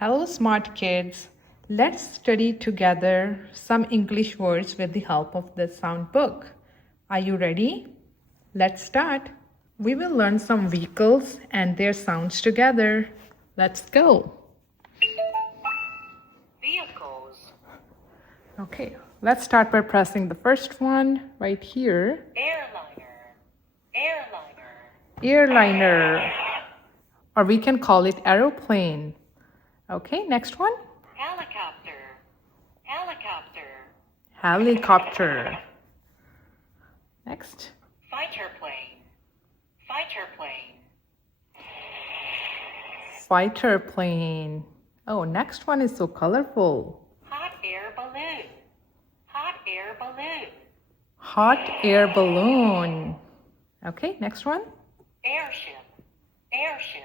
Hello, smart kids. Let's study together some English words with the help of this sound book. Are you ready? Let's start. We will learn some vehicles and their sounds together. Let's go. Vehicles. Okay, let's start by pressing the first one right here. Airliner. Airliner. Airliner, or we can call it aeroplane. Okay, next one. Helicopter. Helicopter. Helicopter. Next. Fighter plane. Fighter plane. Fighter plane. Oh, next one is so colorful. Hot air balloon. Hot air balloon. Hot air balloon. Okay, next one. Airship. Airship.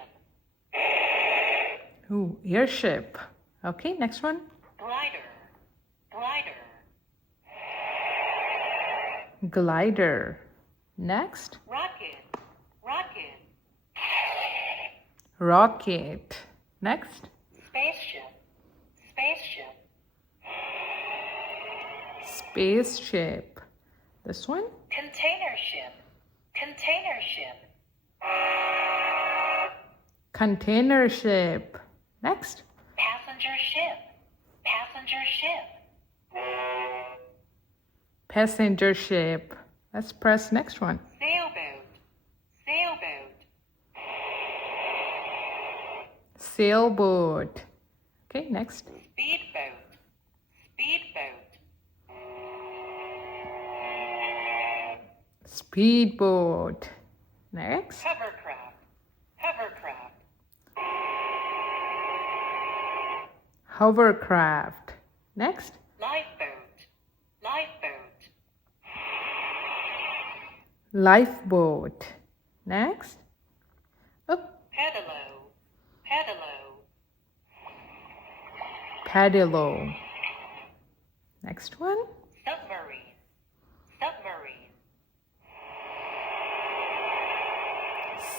Ooh, airship. Okay, next one. Glider. Glider. Glider. Next. Rocket. Rocket. Rocket. Next. Spaceship. Spaceship. Spaceship. This one. Container ship. Container ship. Container ship. Next. Passenger ship. Passenger ship. Passenger ship. Let's press next one. Sailboat. Sailboat. Sailboat. Okay, next. Speedboat. Speedboat. Speedboat. Next. Hovercraft. Hovercraft. Hovercraft. Next. Lifeboat. Lifeboat. Lifeboat. Next. Oh, Pedalo. Pedalo. pedalo. Next one. Submarine. Submarine.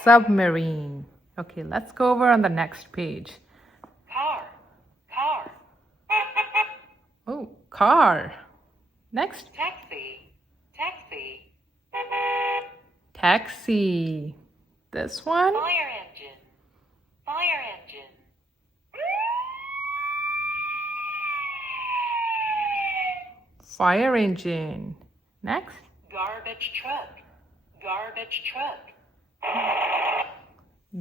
Submarine. Okay, let's go over on the next page. Car. Car. Oh, car. Next. Taxi. Taxi. Taxi. This one. Fire engine. Fire engine. Fire engine. Next. Garbage truck. Garbage truck.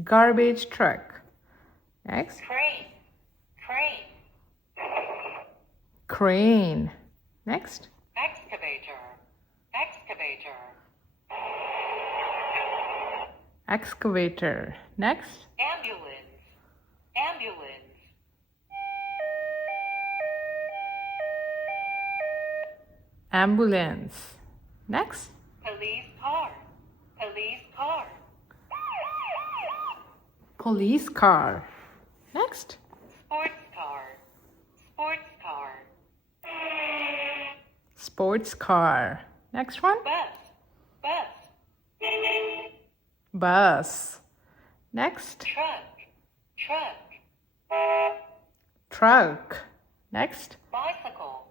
Garbage truck. Next. Crane. Crane. Crane. Next. Excavator. Excavator. Excavator. Next. Ambulance. Ambulance. Ambulance. Next. Police car. Police car. Police car. Next. Sports car. Sports car. Sports car. Next one. Bus. Bus. Bus. Next. Truck. Truck. Truck. Next. Bicycle.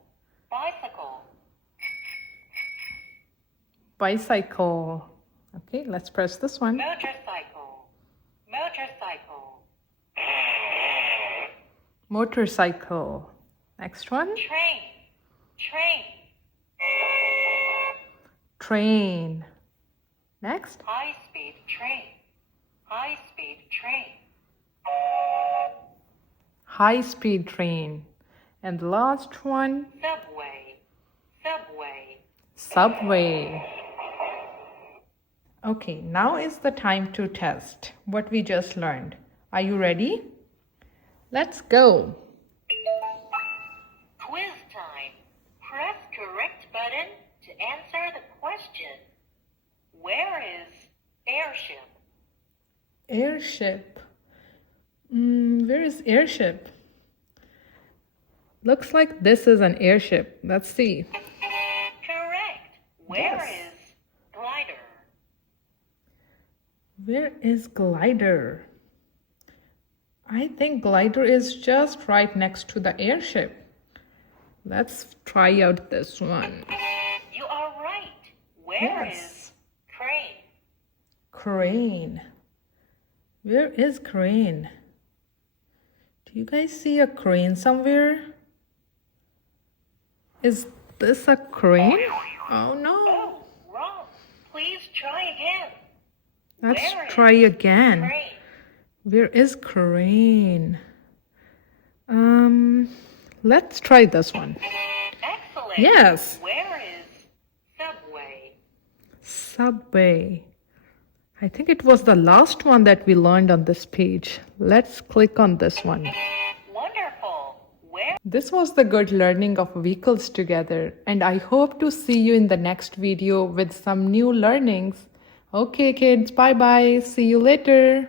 Bicycle. Bicycle. Okay, let's press this one. Motorcycle. Motorcycle. Motorcycle. Next one. Train. Train. Train. Next. High-speed train. High-speed train. High-speed train. And the last one. Subway. Subway. Subway. Okay, now is the time to test what we just learned. Are you ready? Let's go. Quiz time. Press correct button to answer the question. Where is airship? Airship. Where is airship? Looks like this is an airship. Let's see. Correct. Where Yes. is glider? Where is glider? I think glider is just right next to the airship. Let's try out this one. You are right. Where is Yes. crane? Crane. Where is crane? Do you guys see a crane somewhere? Is this a crane? Oh no. Oh, wrong. Please try again. Let's Where is try again. crane? Where is crane? Let's try this one. Excellent. Yes. Where is subway? Subway. I think it was the last one that we learned on this page. Let's click on this one. Wonderful. Where? This was the good learning of vehicles together, and I hope to see you in the next video with some new learnings. Okay, kids, bye bye. See you later.